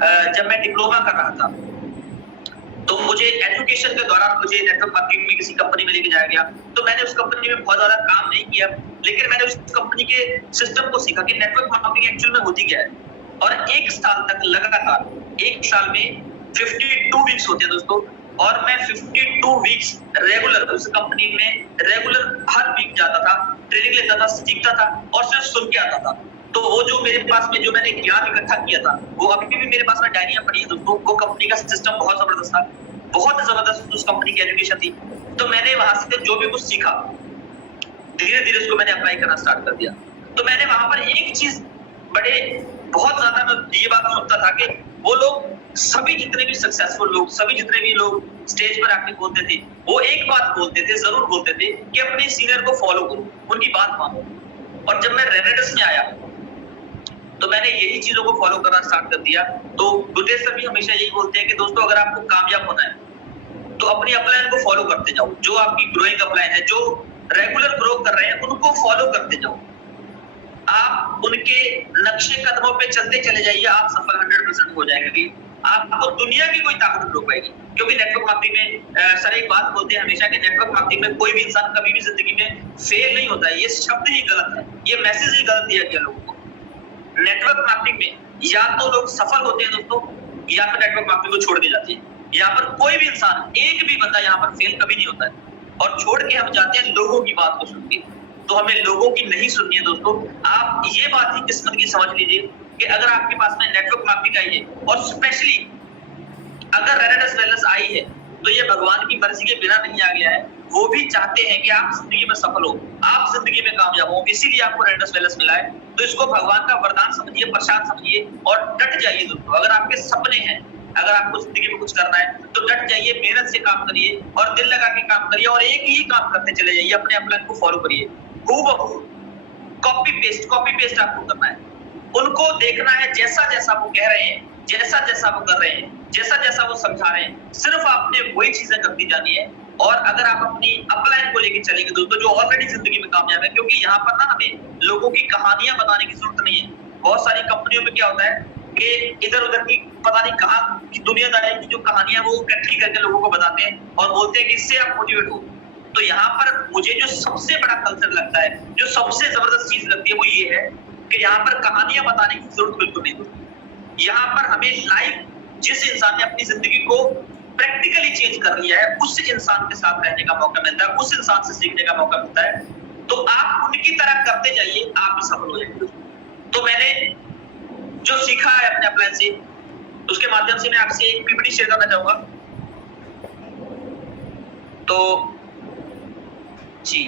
जब मैं डिप्लोमा कर रहा था तो मुझे एजुकेशन के दौरान मुझे नेटवर्क मार्केटिंग में किसी कंपनी में लेके जाया गया। तो मैंने उस कंपनी में बहुत ज्यादा काम नहीं किया, लेकिन मैंने उस कंपनी के सिस्टम को सीखा कि नेटवर्क मार्केटिंग एक्चुअल में होती क्या है। और 1 साल तक लगातार, 1 साल में 52 वीक्स होते हैं दोस्तों, और मैं 52 वीक्स रेगुलर उस कंपनी में रेगुलर हर वीक जाता था, ट्रेनिंग लेता था, सीखता था और सिर्फ सुन के आता था। तो वो जो मेरे पास में जो मैंने ज्ञान इकट्ठा किया था, वो अभी भी मेरे पास में डायरियां पड़ी है दोस्तों। वो कंपनी का सिस्टम बहुत जबरदस्त था, बहुत जबरदस्त उस कंपनी की एजुकेशन थी। तो मैंने वहां से जो भी कुछ सीखा, धीरे धीरे उसको मैंने अप्लाई करना स्टार्ट कर दिया। तो मैंने वहां पर एक चीज बहुत ज्यादा मैं ये बात सुनता था कि वो लोग सभी जितने भी सक्सेसफुल लोग, सभी जितने भी लोग स्टेज पर आके बोलते थे, वो एक बात बोलते थे, जरूर बोलते थे कि अपने सीनियर को फॉलो करो, उनकी बात मानो। और जब मैं रेनेडस में आया तो मैंने यही चीजों को फॉलो करना स्टार्ट कर दिया। तो गुरदेव सर भी हमेशा यही बोलते हैं कि दोस्तों, अगर आपको कामयाब होना है तो अपनी अपलाइन को फॉलो करते जाओ। जो आपकी ग्रोइंग अपलाइन है, जो रेगुलर ग्रो कर रहे हैं, उनको फॉलो करते जाओ। आप उनके नक्शे कदमों पे चलते चले जाइए, आप सफल 100% हो जाएंगे। आपको दुनिया की कोई ताकत नहीं रोक पाएगी। क्योंकि नेटवर्क मार्केटिंग में सर एक बात बोलते हैं हमेशा कि नेटवर्क मार्केटिंग में कोई भी इंसान कभी भी जिंदगी में फेल नहीं होता है। ये शब्द ही गलत है, ये मैसेज ही गलत दिया गया लोगों को। नेटवर्क मार्केटिंग में या तो लोग सफल होते हैं दोस्तों, या फिर नेटवर्क मार्केटिंग को छोड़ के जाते हैं। यहाँ पर कोई भी इंसान, एक भी बंदा यहाँ पर फेल कभी नहीं होता है। और छोड़ के हम जाते हैं लोगों की बात को सुन के। तो हमें लोगों की नहीं सुननी है दोस्तों। आप ये बात ही किस्मत की समझ लीजिए कि अगर आपके पास में नेटवर्क मार्केटिंग आई है, और स्पेशली अगर रेनेडस वेलनेस आई है, तो ये भगवान की मर्जी के बिना नहीं आ गया है। वो भी चाहते हैं कि आप जिंदगी में सफल हो, आप जिंदगी में कामयाब हो, इसीलिए आपको रेनेडस वेलनेस मिला है। तो इसको भगवान का वरदान समझिए, प्रसाद समझिए और डट जाइए दोस्तों। अगर आपके सपने हैं, अगर आपको जिंदगी में कुछ करना है, तो डट जाइए, मेहनत से काम करिए और दिल लगा के काम करिए, और एक ही काम करते चले जाइए, अपने अपलाइन को फॉलो करिए। हूबहू कॉपी पेस्ट आपको करना है। उनको देखना है जैसा जैसा वो कह रहे हैं, जैसा जैसा वो कर रहे हैं, जैसा जैसा वो समझा रहे हैं, सिर्फ आपने वही चीजें करती जानी है। और अगर आप अपनी अपलाइन को लेकर चलेंगे दोस्तों, जो ऑलरेडी जिंदगी में कामयाब है, क्योंकि यहाँ पर ना हमें लोगों की कहानियां बताने की जरूरत नहीं है। बहुत सारी कंपनियों में क्या होता है कि इधर उधर की पता नहीं कहाँ की दुनियादारी की जो कहानियां वो इकट्ठी करके लोगों को बताते हैं और बोलते हैं कि इससे आप मोटिवेट हो। तो यहाँ पर मुझे जो सबसे बड़ा कल्चर लगता है, जो सबसे जबरदस्त चीज लगती है, वो ये है कि यहाँ पर कहानियां बताने की जरूरत बिल्कुल नहीं होती। यहाँ पर हमें लाइव, जिस इंसान ने अपनी जिंदगी को प्रैक्टिकली चेंज कर लिया है, उस इंसान के साथ रहने का मौका मिलता है, उस इंसान से सीखने का मौका मिलता है। तो आप उनकी तरह करते जाइए, आप भी सफल हो जाएंगे। तो मैंने जो सीखा है अपने अपलाइन से, उसके माध्यम से मैं आपसे एक पीपीटी शेयर करना चाहूंगा। तो जी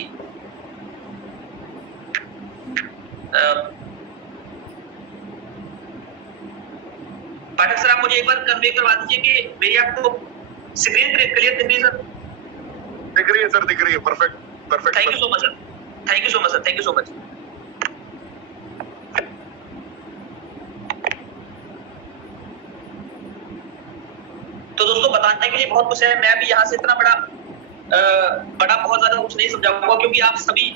पाठक सर, आप मुझे एक बार कन्वे करवा दीजिए कि मेरी आपको स्क्रीन क्लियर दिख रही है सर? दिख रही है सर, दिख रही है। Perfect perfect. Thank you so much sir, thank you so much sir, thank you so much. तो दोस्तों, बताने के लिए बहुत कुछ है। मैं भी यहाँ से इतना बड़ा बहुत ज्यादा कुछ नहीं समझाऊंगा, क्योंकि आप सभी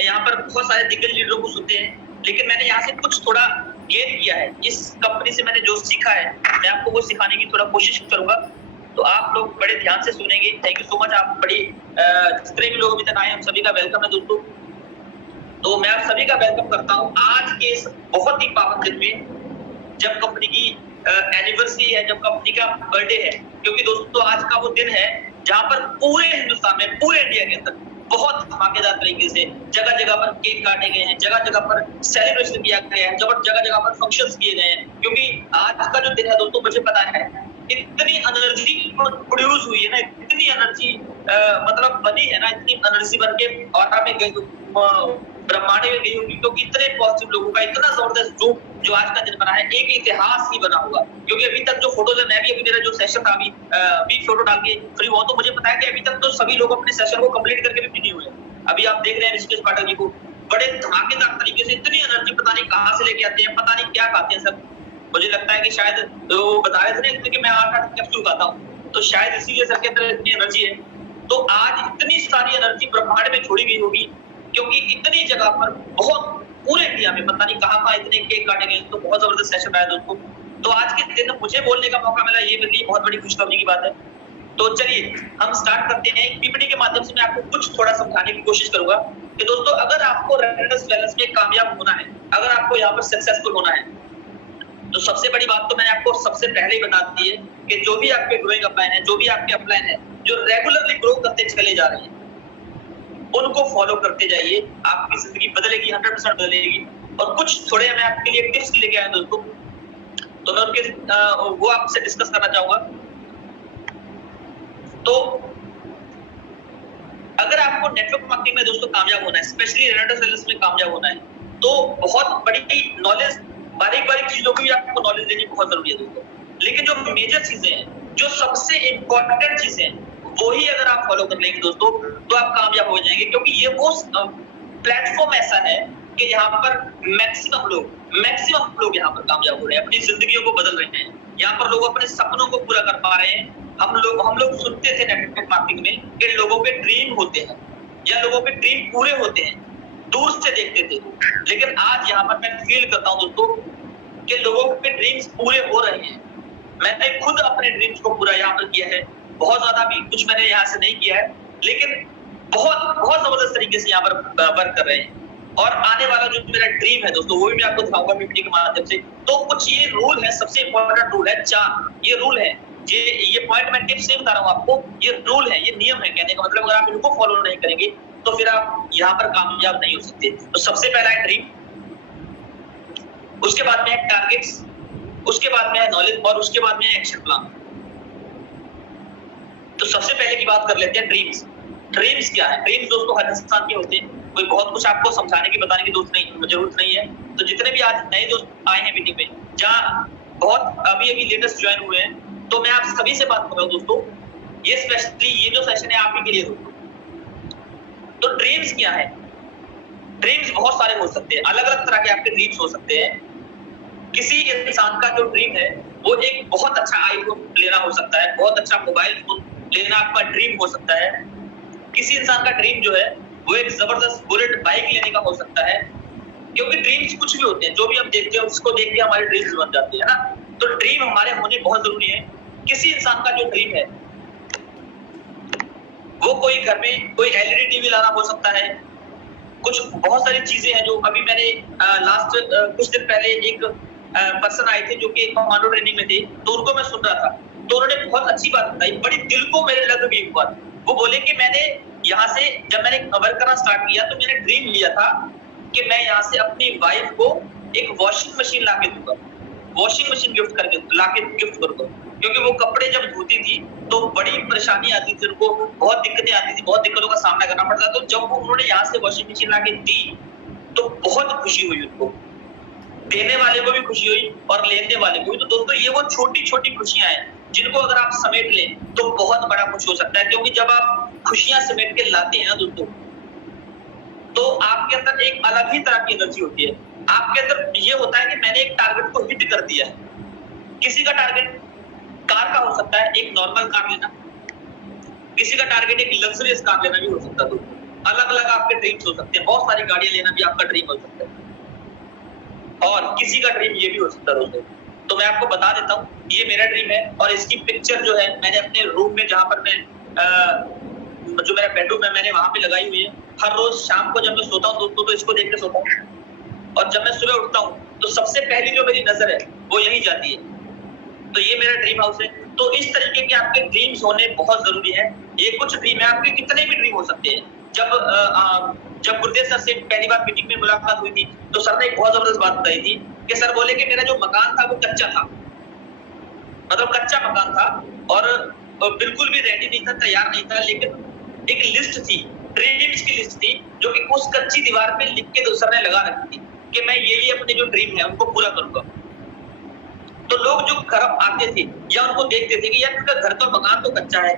यहाँ पर बहुत सारे दिग्गज लीडरों को सुनते हैं। लेकिन मैंने यहाँ से कुछ थोड़ा गेन किया है। इस कंपनी से मैंने जो सीखा है, मैं आपको वो सिखाने की थोड़ा कोशिश करूंगा। तो आप लोग बड़े ध्यान से सुनेंगे। Thank you so much. आप बड़ी जितने भी लोग अभी तक आए, हम सभी का वेलकम है दोस्तों। तो मैं आप सभी का वेलकम करता हूँ आज के इस बहुत ही पावन दिन में, जब कंपनी की एनिवर्सरी है, जब कंपनी का बर्थडे है। क्योंकि दोस्तों, आज का वो दिन है जहाँ पर पूरे हिंदुस्तान में, पूरे इंडिया के अंदर बहुत धमाकेदार तरीके से जगह जगह पर केक काटे गए हैं, जगह जगह पर सेलिब्रेशन किया गया है, जगह जगह पर फंक्शंस किए गए हैं। क्योंकि आज का जो दिन है दोस्तों, मुझे पता है इतनी एनर्जी प्रोड्यूस हुई है ना, इतनी एनर्जी मतलब बनी है ना, इतनी एनर्जी बन के और हमें ब्रह्मांड में गई होगी। क्योंकि इतने पॉजिटिव लोगों का इतना जबरदस्त जो आज का दिन बना है, एक इतिहास ही बना होगा। क्योंकि अभी तक जो फोटोज है, मैं भी अभी मेरा जो सेशन था अभी फोटो डाल के फ्री हुआ, तो मुझे पता है कि अभी तक तो सभी लोग अपने सेशन को कंप्लीट करके भी फ्री नहीं हुए। अभी आप देख रहे हैं ऋषिकेश पाठक जी को, बड़े धमाकेदार तरीके से इतनी एनर्जी पता नहीं कहाँ से लेके आते हैं, पता नहीं क्या खाते हैं सर। मुझे लगता है कि शायद वो बता रहे थे ना कि मैं 8 कैप्सूल खाता हूँ, तो शायद इसीलिए सर के अंदर इतनी एनर्जी है। तो आज इतनी सारी एनर्जी ब्रह्मांड में छोड़ी गई होगी, क्योंकि इतनी जगह पर बहुत पूरे इंडिया में पता नहीं कहाँ इतने केक काटे गए। तो बहुत जबरदस्त सेशन रहा है दोस्तों। तो आज के दिन मुझे बोलने का मौका मिला, ये मेरे लिए बहुत बड़ी खुशखबरी की बात है। तो चलिए हम स्टार्ट करते हैं। पीपीटी के माध्यम से मैं आपको कुछ थोड़ा समझाने की कोशिश करूंगा कि दोस्तों अगर आपको रेफरेंस बैलेंस में कामयाब होना है, अगर आपको यहाँ पर सक्सेसफुल होना है, तो सबसे बड़ी बात तो मैंने आपको सबसे पहले ही बता दी है कि जो भी आपके ग्रोइंग अपलाइन है, जो भी आपके अपलाइन है जो रेगुलरली ग्रो करते चले जा रहे हैं, उनको फॉलो करते जाइए, आपकी जिंदगी बदलेगी, 100% बदलेगी। और कुछ थोड़े मैं आपके लिए टिप्स लेके आया दोस्तों, तो मैं उनके वो आपसे डिस्कस करना चाहूंगा। तो अगर आपको नेटवर्क मार्केटिंग में दोस्तों कामयाब होना है, स्पेशली रेफरेंस सेल्स में कामयाब होना है, तो बहुत बड़ी नॉलेज, बारीक बारीक चीजों की आपको नॉलेज लेनी बहुत जरूरी है दोस्तों। लेकिन जो मेजर चीजें हैं, जो सबसे इंपॉर्टेंट चीजें हैं, वही अगर आप फॉलो कर लेंगे दोस्तों, तो आप कामयाब हो जाएंगे। क्योंकि ये वो प्लेटफॉर्म ऐसा है कि यहाँ पर मैक्सिमम लोग यहाँ पर कामयाब हो रहे हैं, अपनी जिंदगियों को बदल रहे हैं। यहाँ पर लोग अपने सपनों को पूरा कर पा रहे हैं। हम लोग सुनते थे नेटवर्क मार्केटिंग में कि लोगों के ड्रीम होते हैं या लोगों के ड्रीम पूरे होते हैं, दूर से देखते थे। लेकिन आज यहाँ पर मैं फील करता हूँ दोस्तों कि लोगों के ड्रीम्स पूरे हो रहे हैं। मैंने खुद अपने ड्रीम्स को पूरा यहाँ पर किया है। बहुत ज्यादा भी कुछ मैंने यहाँ से नहीं किया है, लेकिन बहुत जबरदस्त तरीके से यहाँ पर वर्क कर रहे हैं। और आने वाला जो मेरा ड्रीम है दोस्तों, वो भी मैं आपको दिखाऊंगा पीपीटी के माध्यम से। तो कुछ ये रूल है, सबसे इंपॉर्टेंट रूल है 4। ये रूल है, ये पॉइंट मैं टिप्स से बता रहा हूँ आपको। ये रूल है, ये नियम है। कहने का मतलब अगर आप इनको फॉलो नहीं करेंगे तो फिर आप यहाँ पर कामयाब नहीं हो सकते। तो सबसे पहला है ड्रीम, उसके बाद में है टारगेट्स, उसके बाद में है नॉलेज, और उसके बाद में है एक्शन प्लान। तो सबसे पहले की बात कर लेते हैं ड्रीम्स। ड्रीम्स क्या है? ड्रीम्स दोस्तों हर इंसान के होते हैं। कोई बहुत कुछ आपको समझाने की, बताने की जरूरत नहीं है। तो जितने भी आज नए दोस्त आए हैं मीटिंग में, जहाँ बहुत अभी लेटेस्ट ज्वाइन हुए हैं, तो मैं आप सभी से बात कर रहा हूँ दोस्तों। ये स्पेशली ये जो सेशन है आप ही के लिए दोस्तों। तो ड्रीम्स क्या है? ड्रीम्स बहुत सारे हो सकते हैं, अलग अलग तरह के आपके ड्रीम्स हो सकते हैं। किसी इंसान का जो ड्रीम है वो एक बहुत अच्छा आईफोन लेना हो सकता है, बहुत अच्छा मोबाइल फोन लेना आपका ड्रीम हो सकता है। किसी इंसान का ड्रीम जो है वो एक जबरदस्त बुलेट बाइक लेने का हो सकता है। क्योंकि ड्रीम्स कुछ भी होते हैं, जो भी हम देखते हैं उसको देख के हमारे ड्रीम्स बन जाते हैं ना। तो ड्रीम हमारे होने बहुत जरूरी है। किसी इंसान का जो ड्रीम है वो कोई घर में कोई एलईडी टीवी लाना हो सकता है। कुछ बहुत सारी चीजें हैं जो अभी मैंने लास्ट कुछ दिन पहले एक पर्सन आए थे जो कि कमांडो ट्रेनिंग में थे, तो उनको मैं सुन रहा था, तो उन्होंने बहुत अच्छी बात बताई, बड़ी दिल को मेरे लग गई एक बात। वो बोले कि मैंने यहाँ से जब मैंने वर्क करना स्टार्ट किया तो मैंने ड्रीम लिया था कि मैं यहाँ से अपनी वाइफ को एक वॉशिंग मशीन ला के दूंगा, वॉशिंग मशीन गिफ्ट करके लाके गिफ्ट करूंगा। क्योंकि वो कपड़े जब धोती थी तो बड़ी परेशानी आती थी, उनको बहुत दिक्कतें आती थी, बहुत दिक्कतों का सामना करना पड़ता था। तो जब वो उन्होंने यहाँ से वॉशिंग मशीन लाके दी तो बहुत खुशी हुई उनको, देने वाले को भी खुशी हुई और लेने वाले को भी। तो दोस्तों ये वो छोटी छोटी खुशियां हैं जिनको अगर आप समेट लें तो बहुत बड़ा कुछ हो सकता है। क्योंकि जब आप खुशियां समेट के लाते हैं ना दोस्तों, तो आपके अंदर एक अलग ही तरह की एनर्जी होती है। आपके अंदर ये होता है कि मैंने एक टारगेट को हिट कर दिया है। किसी का टारगेट कार का हो सकता है, एक नॉर्मल कार लेना, किसी का टारगेट एक लग्जरियस कार लेना भी हो सकता है। अलग अलग आपके ड्रीम्स हो सकते हैं, बहुत सारी गाड़ियां लेना भी आपका ड्रीम हो सकता है, और किसी का ड्रीम ये भी हो सकता है दोस्तों। तो मैं आपको बता देता हूँ, ये मेरा ड्रीम है और इसकी पिक्चर जो है मैंने अपने रूम में, जहां पर मैं जो मेरा बेडरूम है मैंने वहां पे लगाई हुई है। हर रोज शाम को जब मैं सोता हूँ दोस्तों तो इसको देख के सोता हूँ, और जब मैं सुबह उठता हूँ तो सबसे पहली जो मेरी नजर है वो यही जाती है। तो ये मेरा ड्रीम हाउस है। तो इस तरीके के आपके ड्रीम्स होने बहुत जरूरी है। ये कुछ ड्रीम है, आपके कितने भी ड्रीम हो सकते हैं। जब गुरुदेव सर से पहली बार मीटिंग में मुलाकात हुई थी तो सर ने एक बहुत जबरदस्त बात बताई थी कि सर बोले कि मेरा जो मकान था वो कच्चा था, मतलब कच्चा मकान था और बिल्कुल भी रेडी नहीं था, तैयार नहीं था, लेकिन एक लिस्ट थी, ड्रीम्स की लिस्ट थी, जो कि उस कच्ची दीवार पे लिख के सर ने लगा रखी थी कि मैं ये अपने जो ड्रीम है उनको पूरा करूंगा। तो लोग जो घर आते थे या उनको देखते थे कि यार इनका घर तो, मकान तो कच्चा है,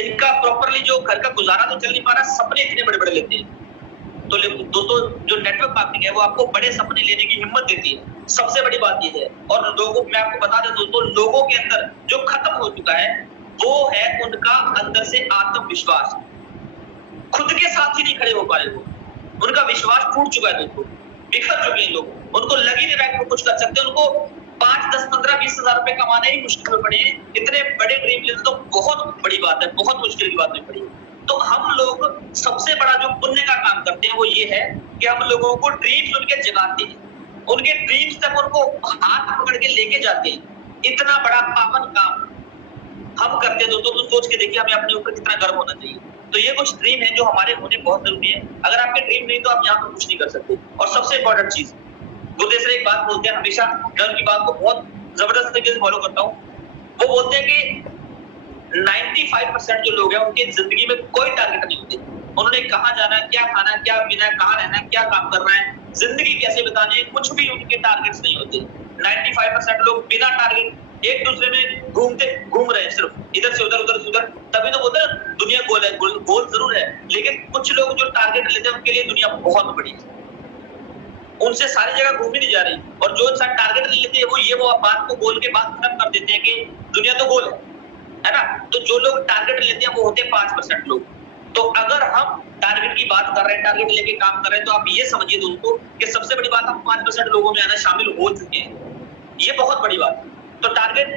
इनका प्रॉपरली जो घर का गुजारा तो चल नहीं पा रहा, सपने इतने बड़े बड़े लेते हैं। तो दोस्तों जो नेटवर्क मार्केटिंग है वो आपको बड़े सपने लेने की हिम्मत देती है, सबसे बड़ी बात ये है। और लोगों, मैं आपको बता दें दोस्तों, लोगों के अंदर जो खत्म हो चुका है वो है उनका अंदर से आत्मविश्वास। खुद के साथ ही नहीं खड़े हो पा रहे वो, उनका विश्वास टूट चुका है दोस्तों, बिखर चुके हैं लोग, उनको लग ही नहीं रहा है वो कुछ कर सकते। उनको 5, 10, 15, 20 हजार रुपए कमाने ही मुश्किल में पड़े हैं। इतने बड़े ड्रीम लेना तो बहुत बड़ी बात है, बहुत मुश्किल की बात नहीं पड़ी। तो हम लोग सबसे बड़ा जो पुण्य का काम करते हैं वो ये है कि हम लोगों को ड्रीम्स उनके जगाते हैं, उनके ड्रीम्स तक उनको हाथ पकड़ के लेके जाते हैं। इतना बड़ा पावन काम हम करते हैं दोस्तों, तो सोच के देखिए हमें अपने ऊपर कितना गर्व होना चाहिए। तो ये कुछ ड्रीम है जो हमारे होने बहुत जरूरी है। अगर आपके ड्रीम नहीं तो आप यहाँ पर कुछ नहीं कर सकते। और सबसे इंपॉर्टेंट चीज, गुरुदेव सर एक बात बोलते हैं हमेशा, मैं उनकी बात को बहुत जबरदस्त तरीके से फॉलो करता हूँ। वो बोलते हैं कि 95% जो लोग हैं उनकी जिंदगी में कोई टारगेट नहीं होते। उन्होंने कहाँ जाना है, क्या खाना है, क्या पीना है, कहाँ रहना है, क्या काम करना है, जिंदगी कैसे बितानी है, कुछ भी उनके टारगेट्स नहीं होते। 95% लोग बिना टारगेट एक दूसरे में घूम रहे हैं, सिर्फ इधर से उधर, उधर से उधर। तभी तो बोलते हैं दुनिया गोल है, गोल जरूर है, लेकिन कुछ लोग जो टारगेट लेते हैं उनके लिए दुनिया बहुत बड़ी है, उनसे सारी जगह घूम ही नहीं जा रही। और जो इंसान टारगेट नहीं लेते हैं वो बात को बोल के बात खत्म कर देते हैं कि दुनिया तो गोल है ना। तो जो लोग टारगेट लेते हैं वो होते हैं 5% लोग। तो अगर हम टारगेट की बात कर रहे हैं, टारगेट लेके काम कर रहे हैं, तो आप ये समझिए दोस्तों कि सबसे बड़ी बात हम 5% लोगों में आना शामिल हो चुके हैं। ये बहुत बड़ी बात है। तो टारगेट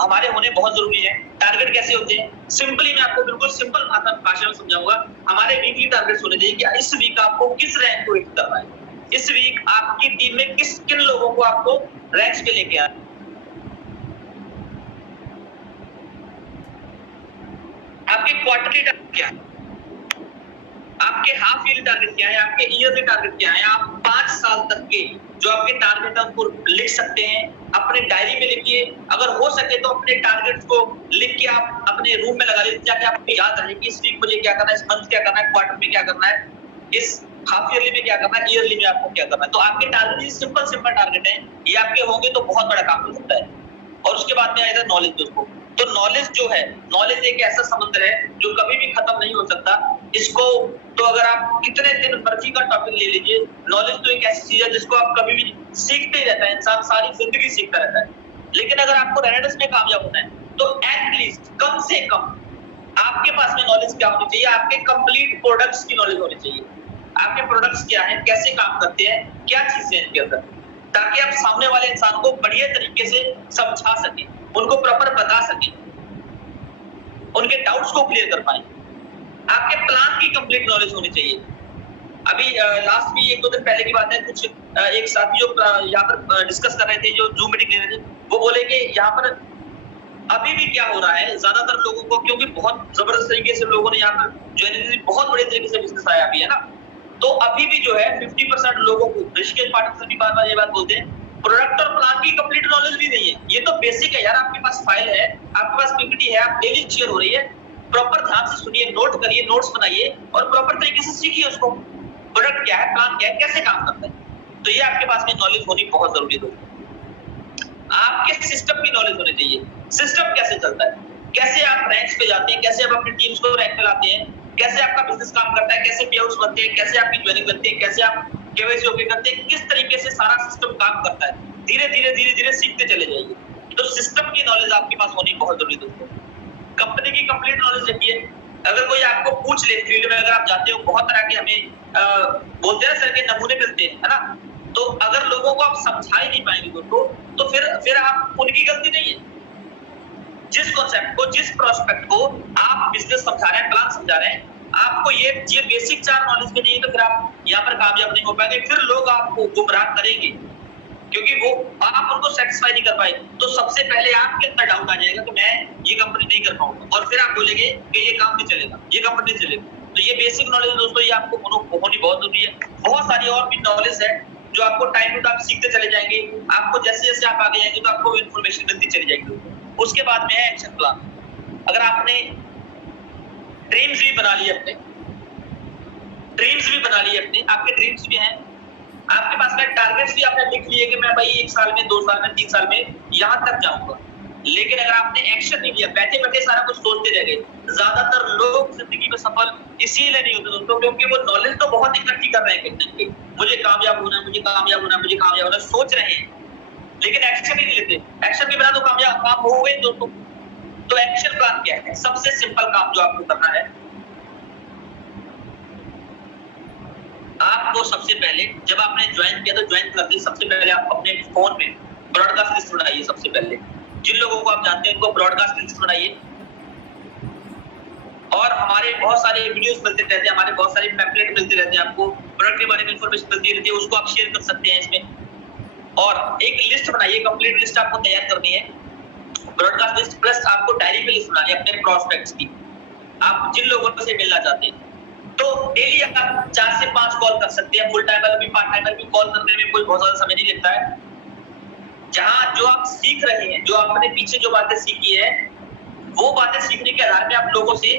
हमारे होने बहुत जरूरी है। टारगेट कैसे होते हैं? सिंपली मैं आपको बिल्कुल सिंपल भाषा में समझाऊंगा। हमारे वीकली टारगेट्स होने चाहिए कि इस वीक आपको किस रैंक को हिट करना है, इस वीक आपकी टीम में किन लोगों को आपको रैंक्स पे लेके आना है। आपके क्वार्टरली टारगेट क्या है, आपके हाफ ईयरली टारगेट क्या है, आपके ईयरली टारगेट क्या है। आप 5 साल तक के जो आपके टारगेट है उनको लिख सकते हैं, अपने डायरी में लिखिए। अगर हो सके तो अपने टारगेट्स को लिख के आप अपने रूम में लगा लीजिए, ताकि आपको याद रहे कि इस वीक मुझे क्या करना है, इस मंथ क्या करना है, क्वार्टर में क्या करना है, इस हाफ ईयरली में क्या करना है, ईयरली में आपको क्या करना है। तो आपके टारगेट सिंपल टारगेट है, ये आपके होंगे तो बहुत बड़ा काम हो सकता है। और उसके बाद में आएगा नॉलेज दोस्तों। तो नॉलेज जो है, नॉलेज एक ऐसा समुद्र है जो कभी भी खत्म नहीं हो सकता। इसको तो अगर आप कितने दिन मर्जी का टॉपिक ले लीजिए, नॉलेज तो एक ऐसी चीज है जिसको आप कभी भी सीखते ही रहता है, इंसान सारी जिंदगी सीखता रहता है। लेकिन अगर आपको रेनेडेंस में कामयाब होना है तो एटलीस्ट कम से कम आपके पास में नॉलेज क्या होनी चाहिए, आपके कंप्लीट प्रोडक्ट्स की नॉलेज होनी चाहिए। आपके प्रोडक्ट्स क्या हैं, कैसे काम करते हैं, क्या चीजें हैं इनके अंदर, ताकि आप सामने वाले इंसान को बढ़िया तरीके से समझा सकें, उनको प्रॉपर बता सकें, उनके डाउट्स को क्लियर कर पाए। आपके प्लान की कंप्लीट नॉलेज होनी चाहिए। अभी लास्ट भी 1-2 दिन पहले की बात है, कुछ एक साथी जो यहाँ पर डिस्कस कर रहे थे, जो जूम मीटिंग ले रहे थे, वो बोले कि यहाँ पर अभी भी क्या हो रहा है, ज्यादातर लोगों को, क्योंकि बहुत जबरदस्त तरीके से लोगों ने यहाँ पर ज्वेलरी बहुत बड़े तरीके से बिजनेस आया अभी, है ना। तो अभी भी जो है 50% लोगों को, ऋषिकेश पाठक सर भी बार-बार ये बात बोलते हैं, प्रोडक्ट और प्लान की कंप्लीट नॉलेज भी नहीं है। ये तो बेसिक है यार, आपके पास फाइल है, आपके पास पीपीटी है, आप डेली शेयर हो रही है, प्रॉपर ध्यान से सुनिए, नोट करिए, नोट्स बनाइए और प्रॉपर तरीके से सीखिए उसको। प्रोडक्ट क्या है, प्लान क्या है, कैसे काम करता है। तो ये आपके पास में नॉलेज होनी बहुत जरूरी है दोस्तों। आपके सिस्टम की नॉलेज होनी चाहिए, सिस्टम कैसे चलता है, कैसे आप रैंक्स पे जाते हैं, कैसे आप अपनी टीम्स को रैंक पे लाते हैं, कैसे आपका बिजनेस काम करता है, कैसे पेआउट्स बनते हैं, कैसे आपकी ज्वाइनिंग बनती है, कैसे आप केवाईसी ओके करते हैं, किस तरीके से सारा सिस्टम काम करता है। धीरे-धीरे सीखते चले जाइए। तो सिस्टम की नॉलेज आपके पास होनी बहुत जरूरी है दोस्तों। कंपनी की कंप्लीट नॉलेज रखिए। अगर कोई आपको पूछ ले, फील्ड में अगर आप जाते हो, बहुत तरह के हमें बोलते हैं सर के नमूने मिलते हैं, है ना। तो अगर लोगों को आप समझा ही नहीं पाएंगे दोस्तों, तो फिर आप, उनकी गलती नहीं है। जिस कॉन्सेप्ट को, जिस प्रोस्पेक्ट को आप बिजनेस समझा रहे हैं, प्लान समझा रहे हैं, आपको ये बेसिक 4 नॉलेज भी नहीं है, तो फिर आप यहाँ पर कामयाब नहीं हो पाएंगे। फिर लोग आपको गुमराह करेंगे, क्योंकि वो आप उनको सेटिस्फाई नहीं कर पाए। तो सबसे पहले आपके अंदर डाउट आ जाएगा कि मैं ये कंपनी नहीं कर पाऊंगा, और फिर आप बोलेंगे कि ये काम नहीं चलेगा, ये कंपनी नहीं चलेगी। तो ये बेसिक नॉलेज दोस्तों, ये आपको होनी बहुत जरूरी है। बहुत सारी और भी नॉलेज है जो आपको टाइम टू टाइम सीखते चले जाएंगे। आपको जैसे जैसे आप आगे जाएंगे तो आपको इन्फॉर्मेशन मिलती चली जाएगी। उसके बाद में है एक्शन प्लान। अगर आपने ड्रीम्स भी बना लिए अपने, आपके ड्रीम्स भी हैं, आपके पास में टारगेट्स भी आपने लिख लिए कि मैं भाई 1 साल में, 2 साल में, 3 साल में यहाँ तक जाऊंगा, लेकिन अगर आपने एक्शन नहीं लिया, बैठे बैठे सारा कुछ सोचते रह गए, ज्यादातर लोग जिंदगी में सफल इसीलिए नहीं होते दोस्तों, क्योंकि वो नॉलेज तो बहुत इकट्ठी कर रहे हैं कि मुझे कामयाब होना है, मुझे कामयाब होना है, मुझे कामयाब होना है, सोच रहे हैं, लेकिन एक्शन ही नहीं लेते। एक्शन के बिना तो कामयाब काम हो गए दोस्तों। तो एक्शन प्लान क्या है? सबसे सिंपल काम जो आपको करना है, आपको सबसे पहले, जब आपने ज्वाइन किया तो ज्वाइन करते सबसे पहले आप अपने फोन में ब्रॉडकास्ट लिस्ट बनाइए सबसे पहले। जिन लोगों को आप जानते हैं उनको ब्रॉडकास्ट लिस्ट बनाइए। और हमारे बहुत सारे वीडियोस मिलते रहते हैं, हमारे बहुत सारे पैम्पलेट मिलते रहते हैं, आपको प्रोडक्ट के बारे में इंफॉर्मेशन मिलती रहती है, उसको आप शेयर कर सकते हैं इसमें। और एक लिस्ट बनाइए, कंप्लीट लिस्ट आपको तैयार करनी है, ब्रॉडकास्ट लिस्ट प्लस आपको डायरी पे लिस्ट बनानी है अपने प्रोस्पेक्ट्स की, आप जिन लोगों से मिलना चाहते हैं। तो डेली आप 4 से 5 कॉल कर सकते हैं, फुल टाइमर भी पार्ट टाइमर भी कॉल करने में कोई बहुत ज्यादा समय नहीं लगता है। जहां जो आप सीख रहे हैं, जो आपने पीछे जो बातें सीखी है, वो बातें सीखने के आधार पे आप लोगों से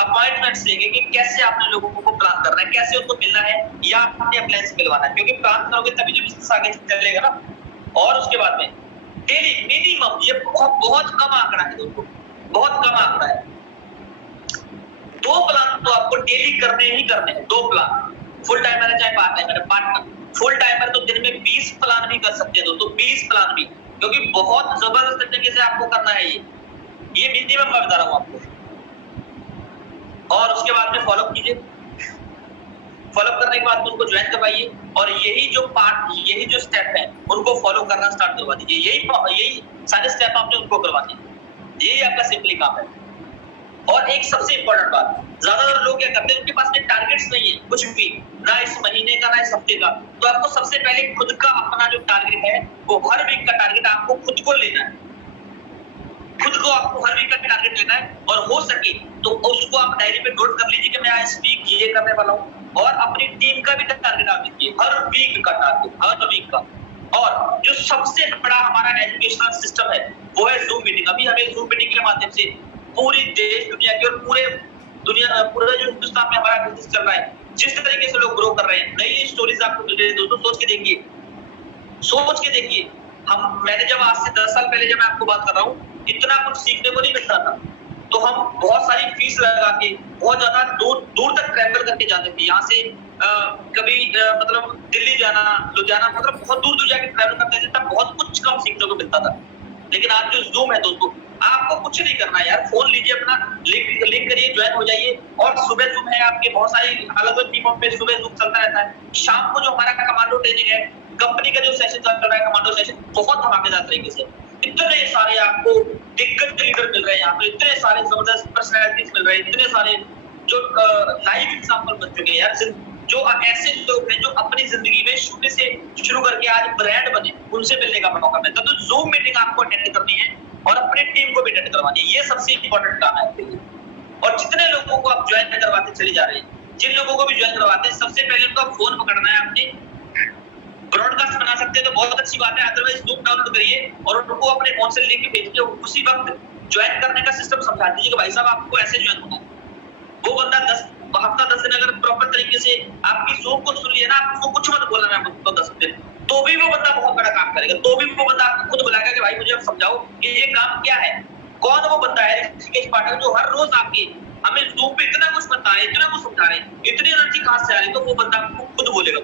अपॉइंटमेंट्स लेंगे कि कैसे आपने लोगों को प्लान करना है, कैसे उनको मिलना है या अपने प्लान से मिलवाना है, क्योंकि प्लान करोगे तभी जो बिजनेस आगे चलेगा ना। और उसके बाद में डेली मिनिमम, ये बहुत बहुत कम आंकड़ा है दोस्तों, बहुत कम आंकड़ा है, 2 प्लान तो आपको डेली करने ही करने हैं। 2 प्लान, फुल टाइमर है चाहे पार्ट टाइमर है। पार्ट फुल टाइमर तो दिन में 20 प्लान भी कर सकते हैं दोस्तों, 20 प्लान भी, क्योंकि बहुत जबरदस्त तरीके से आपको करना है ये मिनिमम मैं बता रहा हूं आपको। और उसके बाद में फॉलोअप कीजिए, फॉलोअप करने के बाद उनको ज्वाइन करवाइए, और यही जो स्टेप है उनको फॉलो करना स्टार्ट करवा दीजिए। यही सारे स्टेप आपने उनको करवा दिए, यही आपका सिंपली काम है। और एक सबसे इंपॉर्टेंट बात, ज्यादातर लोग क्या करते हैं, उनके पास में टारगेट्स नहीं है कुछ भी, ना इस महीने का ना इस हफ्ते का। तो आपको सबसे पहले खुद का अपना जो टारगेट है, वो हर वीक का टारगेट आपको खुद को लेना है, खुद को आपको हर वीक का टारगेट लेना है। और हो सके तो उसको आप डायरी पे नोट कर लीजिए कि मैं इस वीक ये करने वाला हूँ, और अपनी टीम का भी टारगेट आप दीजिए, हर वीक का टारगेट, हर वीक का। और जो सबसे बड़ा हमारा एजुकेशनल सिस्टम है वो है जूम मीटिंग। अभी हमें जूम मीटिंग के माध्यम से पूरी देश दुनिया की और पूरे जो हिंदुस्तान में हमारा बिजनेस चल रहा है, जिस तरीके से लोग ग्रो कर रहे हैं, नई स्टोरीज आपको मिल रही है दोस्तों। सोच के देखिए मैंने जब आज से 10 साल पहले जब मैं आपको बात कर रहा हूँ, इतना कुछ सीखने को नहीं मिलता था। तो हम बहुत सारी फीस लगा के बहुत ज्यादा दूर तक ट्रैवल करके जाते थे। यहाँ से कभी मतलब दिल्ली जाना, लुधियाना, मतलब बहुत दूर जाके ट्रैवल करते थे, तब बहुत कुछ कम सीखने को मिलता था। लेकिन आज जो जूम है दोस्तों, आपको कुछ नहीं करना है यार, फोन लीजिए अपना, लिंक करिए, ज्वाइन हो जाइए। और सुबह जूम है आपके, बहुत सारी अलग अलग टीमों पे सुबह जूम चलता रहता है। शाम को जो हमारा कमांडो ट्रेनिंग है, कंपनी का जो सेशन चल रहा है कमांडो सेशन, बहुत धमाकेदार तरीके से, इतने सारे आपको दिग्गज लीडर मिल रहे हैं यहाँ पे, इतने सारे जबरदस्त पर्सनैलिटीज मिल रहे हैं, इतने सारे जो लाइव एग्जाम्पल बन चुके हैं यार, जो ऐसे लोग हैं जो अपनी जिंदगी में शून्य से शुरू करके आज ब्रांड बने, उनसे मिलने का मौका मिलता है। तो जूम मीटिंग आपको अटेंड करनी है और अपनी टीम को भी अटेंड करवानी है, ये सबसे इंपॉर्टेंट काम है आपके लिए। और जितने लोगों को आप ज्वाइन करवाते चले जा रहे हैं, जिन लोगों को भी ज्वाइन करवाते हैं, सबसे पहले उनका फोन पकड़ना है आपने। ब्रॉडकास्ट बना सकते हैं तो बहुत अच्छी बात है, अदरवाइज जूम डाउनलोड करिए और उनको अपने फोन से लिंक भेज के उसी वक्त ज्वाइन करने का सिस्टम समझा दीजिए कि भाई साहब आपको ऐसे ज्वाइन होना है। वो बंदा हफ्ता 10 दिन अगर प्रॉपर तरीके से आपकी जूम को सुन लिया ना, आपको कुछ मत बोलना है आपको 10 दिन, तो भी वो बंदा बहुत बड़ा काम करेगा। तो भी वो बंदा आपको खुद बुलाएगा कि भाई मुझे अब समझाओ कि ये काम क्या है। कौन वो बंदा है ऋषिकेश पाठक जो हर रोज आपके हमें जूम पे इतना कुछ बता रहे, इतना कुछ समझा रहे, इतनी एनर्जी कहां से आ रही, तो वो बंदा आपको खुद बोलेगा।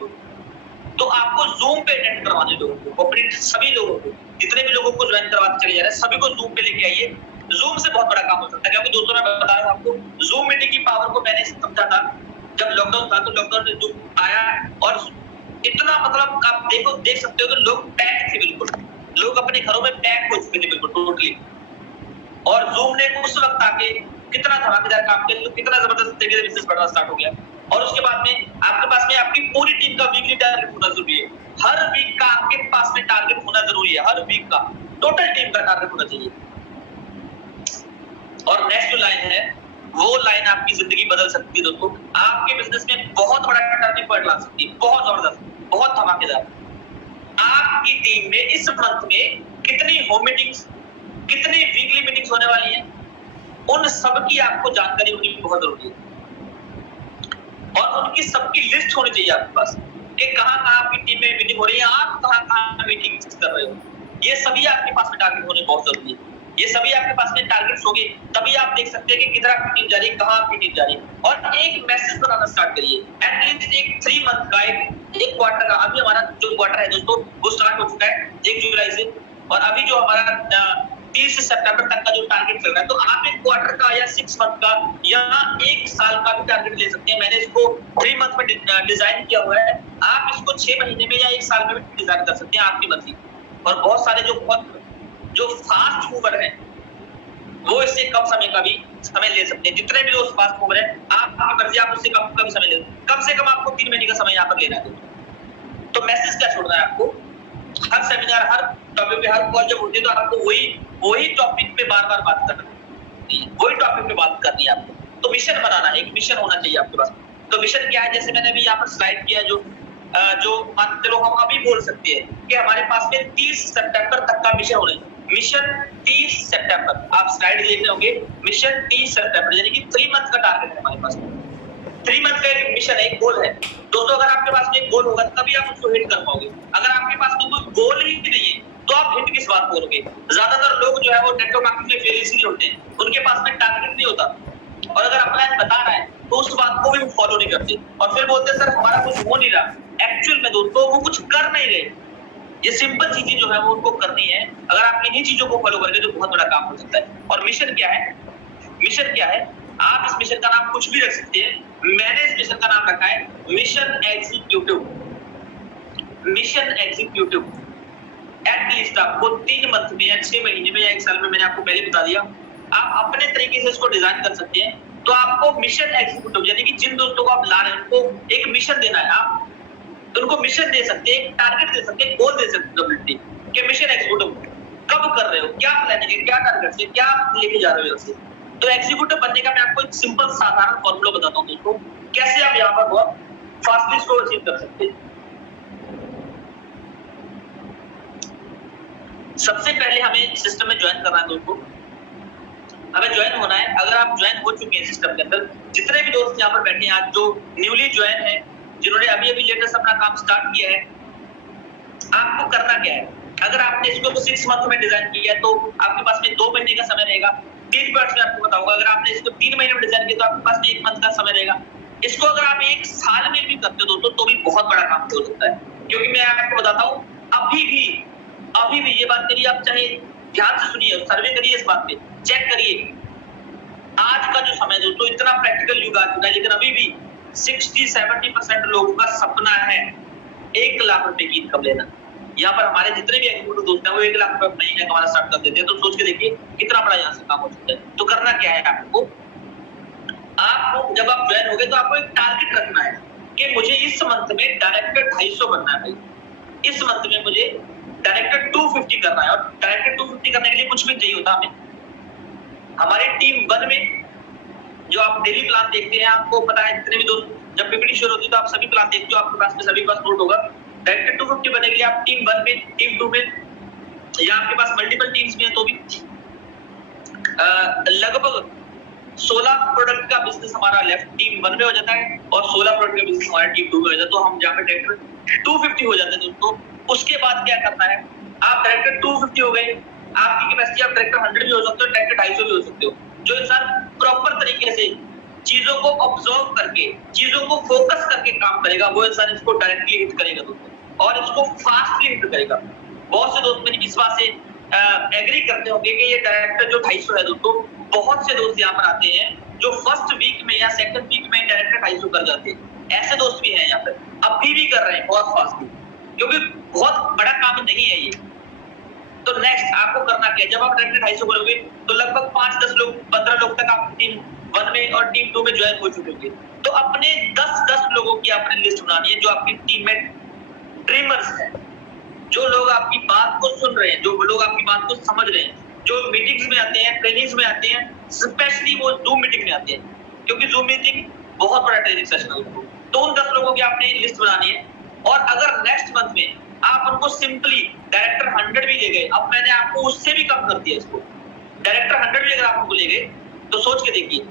तो आपको जूम पे अटेंड करवाने लोगों को, अपने सभी लोगों को, जितने भी लोगों को ज्वाइन करवाते चले जा रहे हैं, सभी को जूम पे लेके आइए। जूम से बहुत बड़ा काम हो सकता है, क्योंकि दोस्तों मैं बता रहा हूँ आपको, जूम मीटिंग की पावर को मैंने समझा था जब लॉकडाउन था। तो लॉकडाउन में जूम आया और इतना मतलब आप देख सकते हो कि लोग पैक थे, बिल्कुल लोग अपने घरों में पैक हो चुके थे बिल्कुल टोटली। और जूम ने उस वक्त आके कितना धमाकेदार काम किया, कितना जबरदस्त तरीके से बिजनेस बढ़ना स्टार्ट हो गया। और उसके बाद में आपके पास में आपकी पूरी टीम का वीकली टारगेट होना जरूरी है। हर वीक का आपके पास में टारगेट होना जरूरी है, हर वीक का टोटल टीम का टारगेट होना चाहिए। और नेक्स्ट जो लाइन है, वो लाइन आपकी जिंदगी बदल सकती है दोस्तों, आपके बिजनेस में बहुत बड़ा टर्निंग पॉइंट ला सकती है, बहुत जबरदस्त, बहुत धमाकेदार। आपकी टीम में इस मंथ में कितनी होम मीटिंग्स, कितनी वीकली मीटिंग्स होने वाली हैं, उन सब की आपको जानकारी होनी बहुत जरूरी है। और उनकी सबकी लिस्ट होनी चाहिए आपके पास कि कहां-कहां आपकी टीम में मीटिंग हो रही है, आप कहां-कहां मीटिंग कर रहे हो। ये सभी आपके पास में टारगेट होने बहुत जरूरी है। ये सभी आपके पास में टारगेट्स होंगे, तभी आप देख सकते हैं कि किधर आपकी टीम जा रही है, कहां आपकी टीम जा रही है। और एक मैसेज बनाना स्टार्ट करिए, एटलीस्ट एक 3 मंथ का, एक क्वार्टर का। अभी हमारा जो क्वार्टर है दोस्तों वो स्टार्ट हो चुका है 1 जुलाई से, और अभी जो हमारा 30 सितंबर तक का जो टारगेट चल रहा है, तो आप एक क्वार्टर का या 6 मंथ का या 1 साल का भी टारगेट ले सकते हैं। मैंने इसको 3 मंथ में डिजाइन किया हुआ है, आप इसको 6 महीने में या 1 साल में भी डिजाइन कर सकते हैं आपकी मर्जी। और बहुत सारे जो फास्ट मूवर हैं वो इससे कम समय का भी समय ले सकते हैं। जितने भी दोस्त फास्ट मूवर है आपकी मर्जी, आप उससे कम का भी समय ले, कम से कम आपको 3 महीने का समय यहाँ पर लेना है। तो मैसेज क्या छोड़ना है आपको, हर सेमिनार, हर टॉपिक पे, हर कॉल जब होती है तो आपको वही टॉपिक पे बार बार बात करना है, वही टॉपिक पे बात करनी है आपको। तो मिशन बनाना है, एक मिशन होना चाहिए आपके पास। तो मिशन क्या है, जैसे मैंने अभी यहाँ पर स्लाइड किया, जो मान चलो हम अभी बोल सकते हैं कि हमारे पास में 30 सितंबर तक का मिशन होना है। मिशन 30 सितंबर, आप स्लाइड देख रहे होंगे, मिशन 30 सितंबर यानी कि 3 मंथ का टारगेट है हमारे पास। 3 मंथ का एक मिशन है, एक गोल है दोस्तों। अगर आपके पास में एक गोल होगा तभी आप उसको हिट कर पाओगे। अगर आपके पास में कोई गोल ही नहीं है तो आप हिट किस बात करोगे। ज्यादातर लोग जो है वो नेटवर्क मार्केटिंग में फेल इसलिए होते हैं, उनके पास में टारगेट नहीं होता, और अगर अपना बता रहा है तो उस बात को भी फॉलो नहीं करते, और फिर बोलते हैं सर हमारा कुछ हो नहीं रहा। एक्चुअल में दोस्तों वो कुछ कर नहीं रहे, ये सिंपल चीजें जो है वो उनको करनी है। अगर आप इन्हीं चीजों को फॉलो करेंगे तो बहुत बड़ा काम हो सकता है। और मिशन क्या है, मिशन क्या है, आप इस मिशन का नाम कुछ भी रख सकते हैं। मैंने इस मिशन का नाम रखा है mission executive. Mission executive at least आपको 3 मंथ में या 6 महीने में या 1 साल में, मैंने आपको पहले बता दिया, आप अपने तरीके से इसको डिजाइन कर सकते हैं। तो आपको मिशन एग्जीक्यूटिव यानी कि जिन दोस्तों को आप ला रहे हैं उनको एक मिशन देना है। आप उनको मिशन दे सकते हैं, एक टारगेट दे सकते हैं, गोल दे सकते हैं कम्युनिटी कि मिशन एग्जीक्यूटिव कब कर रहे हो, क्या प्लानिंग है, क्या टारगेट है, क्या लेके जा रहे हो यहाँ से। तो एग्जीक्यूटिव बनने का मैं आपको एक सिंपल साधारण फॉर्मूला बताता हूँ दोस्तों, कैसे आप यहाँ पर बहुत फास्टली इसको अचीव कर सकते हैं। सबसे पहले हमें सिस्टम में ज्वाइन करना है दोस्तों, हमें ज्वाइन होना है। अगर आप ज्वाइन हो चुके हैं सिस्टम के अंदर, जितने भी दोस्त यहाँ पर बैठे हैं आज जो न्यूली ज्वाइन है, जिन्होंने अभी अभी लेटेस्ट अपना काम स्टार्ट किया है, आपको करना क्या है। अगर आपने इसको 6 मंथ में डिजाइन किया है तो आपके पास में 2 महीने का समय रहेगा। 3 पार्ट्स में आपको बताऊंगा, अगर आपने इसको 3 महीने में डिजाइन किया तो आपके पास में 1 मंथ का समय रहेगा। इसको अगर आप 1 साल में भी करते हो दोस्तों तो भी बहुत बड़ा काम हो सकता है, क्योंकि मैं आपको बताता हूँ अभी भी ये बात करिए, आप चाहे ध्यान से सुनिए, सर्वे करिए, इस बात पे चेक करिए। आज का जो समय दोस्तों इतना प्रैक्टिकल युग आ चुका है, लेकिन अभी भी 60-70% लोगों का सपना है 1 लाख रुपए की इनकम लेना। यहाँ पर हमारे जितने भी एग्जीक्यूटिव दोस्त हैं वो 1 लाख रुपए महीने कमाना स्टार्ट कर देते हैं। तो सोच के देखिए कितना बड़ा यहाँ से काम हो सकता है। तो करना क्या है आपको जब आप ज्वाइन हो गए तो आपको एक टारगेट रखना है कि मुझे इस मंथ में डायरेक्टर 250 बनना है, इस मंथ में मुझे डायरेक्टर 250 करना है। और डायरेक्टर 250 करने के लिए कुछ भी चाहिए होता हमें। हमारी टीम 1 में जो आप डेली प्लान देखते हैं, आपको पता है जितने भी दोस्त जब पीपीटी शुरू होती है तो आप सभी प्लान देखते हो, आपके पास में सभी पास नोट होगा। डायरेक्टर 250 बनने के लिए आप टीम 1 में, टीम 2 में या आपके पास मल्टीपल टीम्स में है तो भी लगभग 16 प्रोडक्ट का बिजनेस हमारा लेफ्ट टीम 1 में हो जाता है और 16 प्रोडक्ट का बिजनेस हमारा टीम 2 में हो जाता है। तो हम जहाँ पे डायरेक्टर 250 हो जाते हैं दोस्तों, उसके बाद क्या करना है, आप डायरेक्टर 250 हो गए, आपकी कैपेसिटी आप डायरेक्टर 100 भी हो सकते हो, डायरेक्टर 250 भी हो सकते हो। जो इंसान प्रॉपर तरीके से चीजों को ऑब्जर्व करके, चीजों को फोकस करके काम करेगा, वो इंसान इसको डायरेक्टली हिट करेगा दोस्तों, और इसको फास्टली हिट करेगा। बहुत से दोस्त मेरी इस बात से एग्री करते होंगे कि ये डायरेक्टर जो 250 है दोस्तों, बहुत से दोस्त यहाँ पर आते हैं जो फर्स्ट वीक में या सेकंड वीक में डायरेक्टर 250 कर जाते हैं। ऐसे दोस्त भी हैं यहाँ पर, अभी भी कर रहे हैं बहुत फास्टली, क्योंकि बहुत बड़ा काम नहीं है ये। तो नेक्स्ट आपको करना क्या है, जब आप डायरेक्टर 250 करोगे तो लगभग 5-10 लोग, 15 लोग तक आप टीम 1 में और टीम 2 में ज्वाइन हो चुके होंगे। तो अपने 10-10 लोगों की आपने लिस्ट बनानी है जो आपकी टीम में ड्रीमर्स हैं, जो लोग आपकी बात को सुन रहे हैं, जो लोग आपकी बात को समझ रहे हैं, जो मीटिंग्स में आते हैं, ट्रेनिंग्स में आते हैं, स्पेशली वो जूम मीटिंग में आते हैं, क्योंकि जूम मीटिंग बहुत बड़ा ट्रेनिंग सेशन है उसको। तो उन 10 लोगों की आपने लिस्ट बनानी है, और अगर नेक्स्ट मंथ में आप उनको सिंपली डायरेक्टर 100 भी ले गए, अब मैंने आपको उससे भी कम कर दिया इसको, डायरेक्टर 100 भी अगर आप उनको ले गए तो सोच के देखिए,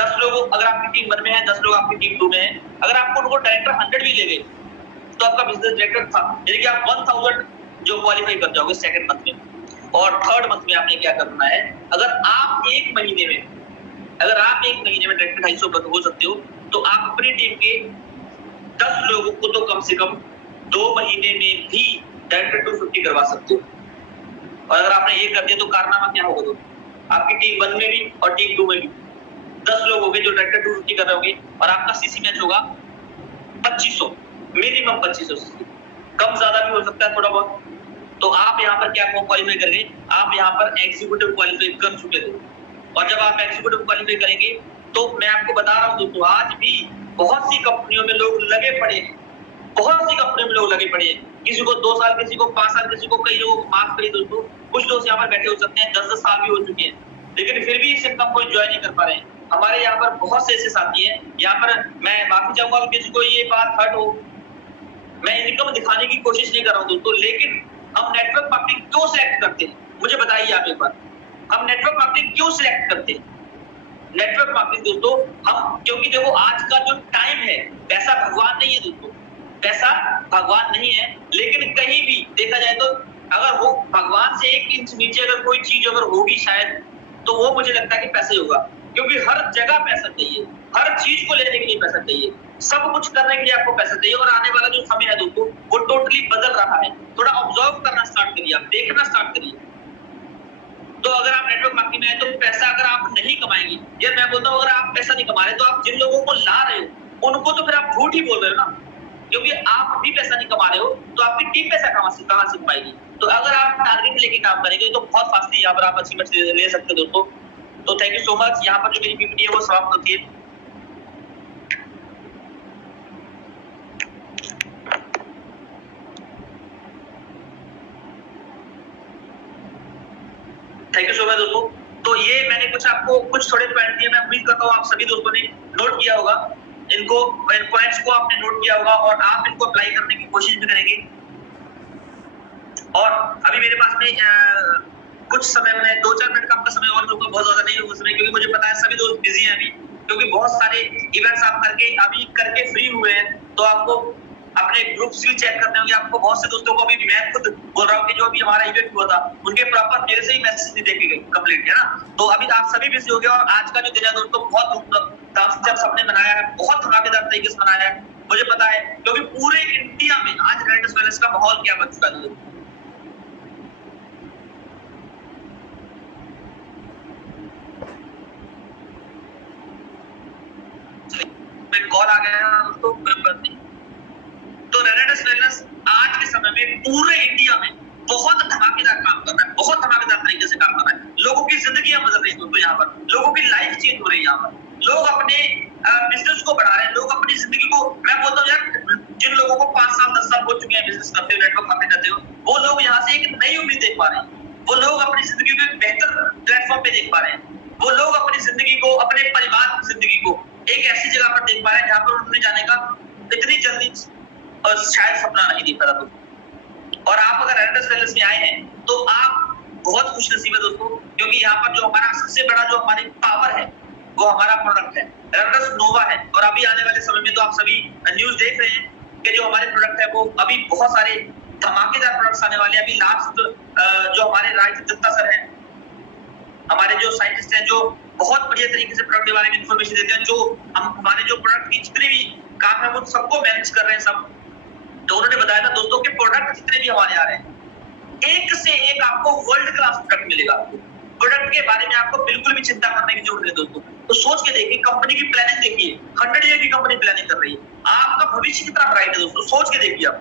10 लोग अगर आपकी टीम 1 में है, 10 लोग आपकी टीम 2 में है, अगर आपको उनको डायरेक्टर 100 भी ले गए तो आपका बिजनेस डायरेक्टर था, यानी कि आप 1000 जो क्वालिफाई कर जाओगे सेकंड मंथ में। और थर्ड मंथ में आपने क्या करना है, अगर आप एक महीने में डायरेक्टर 250 हो सकते हो तो आप अपनी टीम के 10 लोगों को तो कम से कम 2 महीने में भी डायरेक्टर 250 करवा सकते हो। और अगर आपने ये कर दिया तो कारनामा क्या होगा दोस्तों, आपकी टीम 1 में भी और टीम 2 में भी 10 लोग हो गए जो डायरेक्टर 250 कर रहे होंगे, और आपका सीसी मैच होगा 2500, मिनिमम 2500 सीसी, कम ज्यादा भी हो सकता है थोड़ा बहुत, तो आप यहाँ पर क्या क्वालिफाई करेंगे, आप यहाँ पर एग्जीक्यूटिव क्वालिफाई कर चुके थे। और जब आप एग्जीक्यूटिव क्वालिफाई करेंगे तो मैं आपको बता रहा हूँ दोस्तों, आज भी बहुत सी कंपनियों में लोग लगे पड़े हैं, बहुत सी कंपनियों में लोग लगे पड़े हैं। किसी को 2 साल, किसी को 5 साल, किसी को कई लोगों को माफ करिए दोस्तों, कुछ लोग यहाँ पर बैठे हो सकते हैं 10-10 साल भी हो चुके हैं, लेकिन फिर भी इस इनकम को एंजॉय नहीं कर पा रहे हैं। हमारे यहाँ पर बहुत से ऐसे साथी हैं, यहाँ पर मैं माफी चाहूंगा कि किसी को ये बात हर्ट हो, मैं इनकम दिखाने की कोशिश नहीं कर रहा हूँ दोस्तों, लेकिन हम नेटवर्क मार्केटिंग क्यों सिलेक्ट करते हैं, मुझे बताइए आप एक बार। हम नेटवर्क मार्केटिंग क्यों सिलेक्ट करते हैं? नेटवर्क मार्केटिंग दोस्तों हम, क्योंकि देखो आज का जो टाइम है, पैसा भगवान नहीं है दोस्तों, पैसा भगवान नहीं है, लेकिन कहीं भी देखा जाए तो अगर वो भगवान से 1 इंच नीचे अगर कोई चीज अगर होगी शायद, तो वो मुझे लगता है कि पैसा ही होगा, क्योंकि हर जगह पैसा चाहिए, हर चीज को लेने के लिए पैसा चाहिए, सब कुछ करने के लिए आपको पैसा चाहिए। और आने वाला जो समय है दोस्तों वो टोटली बदल रहा है, थोड़ा ऑब्जर्व करना स्टार्ट करिए, आप देखना स्टार्ट करिए। तो अगर आप नेटवर्क मार्केटिंग में आए तो पैसा अगर आप नहीं कमाएंगे, यार मैं बोलता हूँ अगर आप पैसा नहीं कमा रहे तो आप जिन लोगों को ला रहे हो उनको तो फिर आप झूठ ही बोल रहे हो ना, क्योंकि आप भी पैसा नहीं कमा रहे हो तो आपकी टीम पैसा कहाँ से कमाएगी। तो अगर आप टारगेट लेके काम करेंगे तो बहुत फास्टली यहाँ पर आप अचीवमेंट ले सकते हो दोस्तों। तो थैंक यू सो मच। यहाँ पर जो मेरी पीपीटी है वो समाप्त होती है। थैंक यू सो मच दोस्तों। तो ये मैंने आपको कुछ थोड़े पॉइंट दिए, मैं उम्मीद करता हूँ आप सभी दोस्तों ने नोट किया होगा, इनको पॉइंट्स को आपने नोट किया होगा और आप इनको अप्लाई करने की कोशिश भी करेंगे। और अभी मेरे पास में कुछ समय में 2-4 मिनट का आपका समय और लूंगा, बहुत ज्यादा नहीं लूंगा समय, क्योंकि मुझे पता है सभी दोस्त बिजी हैं अभी, क्योंकि बहुत सारे इवेंट्स आप करके फ्री हुए हैं, तो आपको अपने ग्रुप्स भी चेक करने होंगे। आपको बहुत से दोस्तों को अभी मैं खुद बोल रहा हूँ कि जो अभी हमारा इवेंट हुआ था उनके प्रॉपर मेरे से ही मैसेज नहीं देखे गए कंप्लीट, है ना। तो अभी आप सभी बिजी हो गए और आज का जो दिन है दोस्तों बहुत धूमधाम से आप सबने मनाया है, बहुत धमाकेदार तरीके से मनाया है, मुझे पता है, क्योंकि पूरे इंडिया में आज रेडियस वेलनेस का माहौल क्या बन चुका है। कॉल आ गया है दोस्तों, तो रेडियस वेलनेस आज के समय में पूरे इंडिया में बहुत धमाकेदार काम कर रहा है, बहुत धमाकेदार तरीके से काम कर रहा है। लोगों की जिंदगियां बदल रही है दोस्तों, यहाँ पर लोगों की लाइफ चेंज हो रही है, यहाँ पर लोग अपने बिजनेस को बढ़ा रहे हैं, लोग अपनी जिंदगी को, मैं बोलता हूँ यार जिन लोगों को 5 साल 10 साल हो चुके हैं बिजनेस करते हुए, नेटवर्क मार्केटिंग करते हो, वो लोग यहाँ से एक नई उम्मीद देख पा रहे हैं, वो लोग अपनी जिंदगी को एक बेहतर प्लेटफॉर्म पे देख पा रहे हैं, वो लोग अपनी जिंदगी को, अपने परिवार की जिंदगी को एक ऐसी जगह पर देख पा रहे हैं जहाँ पर उन्होंने जाने का इतनी जल्दी शायद सपना नहीं देखा था दोस्तों। और आप अगर रेडियस वेलनेस में आए हैं तो आप बहुत खुशनसीब है दोस्तों, क्योंकि यहाँ पर जो हमारा सबसे बड़ा जो हमारी पावर है वो हमारा प्रोडक्ट है, रेडियस नोवा है। और अभी आने वाले समय में तो आप सभी न्यूज देख रहे हैं कि जो हमारे प्रोडक्ट है वो अभी बहुत सारे धमाकेदार प्रोडक्ट्स आने वाले हैं। अभी लास्ट जो हमारे राज दत्ता सर हैं, हमारे जो साइंटिस्ट हैं, जो बहुत बढ़िया तरीके से प्रोडक्ट के बारे में इंफॉर्मेशन देते हैं, जो हम हमारे जो प्रोडक्ट की जितने भी काम है वो सबको मैनेज कर रहे हैं सब। तो उन्होंने बताया था दोस्तों कि प्रोडक्ट जितने भी हमारे आ रहे हैं एक से एक आपको वर्ल्ड क्लास प्रोडक्ट मिलेगा। प्रोडक्ट के बारे में आपको बिल्कुल भी चिंता करने की जरूरत नहीं दोस्तों। तो सोच के देखिए, कंपनी की प्लानिंग देखिए, 100 ईयर की कंपनी प्लानिंग कर रही है, आपका भविष्य कितना ब्राइट है दोस्तों। सोच के देखिए आप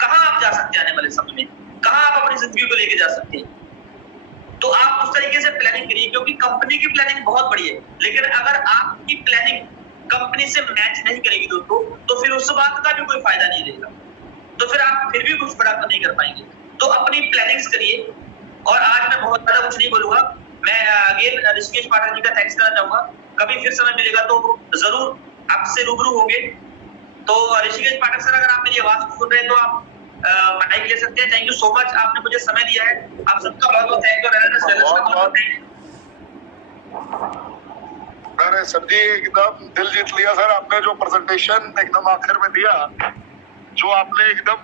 कहाँ आप जा सकते हैं आने वाले समय में, कहाँ आप अपनी जिंदगी को लेके जा सकते हैं। तो आप उस तरीके से प्लानिंग करिए, क्योंकि कंपनी की प्लानिंग बहुत बड़ी है, लेकिन अगर आपकी प्लानिंग कंपनी से मैच नहीं करेगी दोस्तों तो फिर उस बात का भी कोई फायदा नहीं रहेगा, तो फिर आप फिर भी कुछ बड़ा नहीं कर पाएंगे। तो अपनी प्लानिंग्स करिए। और आज मैं बहुत ज्यादा कुछ नहीं बोलूंगा, मैं अगेन ऋषिकेश पाठक जी का थैंक्स करना चाहूंगा। कभी फिर समय मिलेगा तो जरूर आपसे रूबरू होंगे। तो ऋषिकेश पाठक सर, अगर आप मेरी आवाज सुन रहे हैं तो आप माइक ले सकते हैं। थैंक यू सो मच, आपने मुझे समय दिया है, आप सबका बहुत बहुत थैंक यू। अरे सर जी एकदम दिल जीत लिया सर आपने, जो प्रेजेंटेशन एकदम आखिर में दिया, जो आपने एकदम